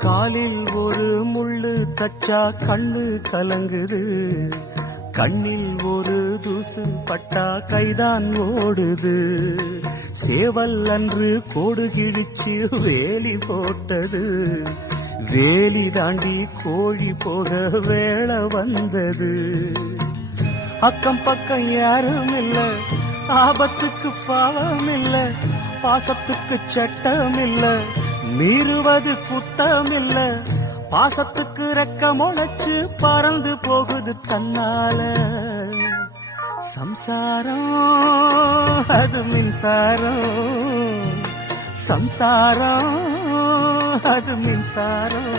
காலில் ஒரு முள்ளு தச்சா கண்ணு கலங்குது, கண்ணில் ஒரு தூசு பட்டா கைதான் ஓடுது. சேவல் அன்று கோடு கிழிச்சு வேலி போட்டது, வேலி தாண்டி கோழி போக வேளை வந்தது. அக்கம் பக்கம் யாரும் இல்ல, ஆபத்துக்கு பாவம் இல்ல, பாசத்துக்கு சட்டம் இல்ல, மீறுவது குத்தம் இல்ல. பாசத்துக்கு ரெக்க முளைச்சு பறந்து போகுது தன்னால. சம்சாரம் அது மின்சாரம், சம்சாரம் அது மின்சாரம்.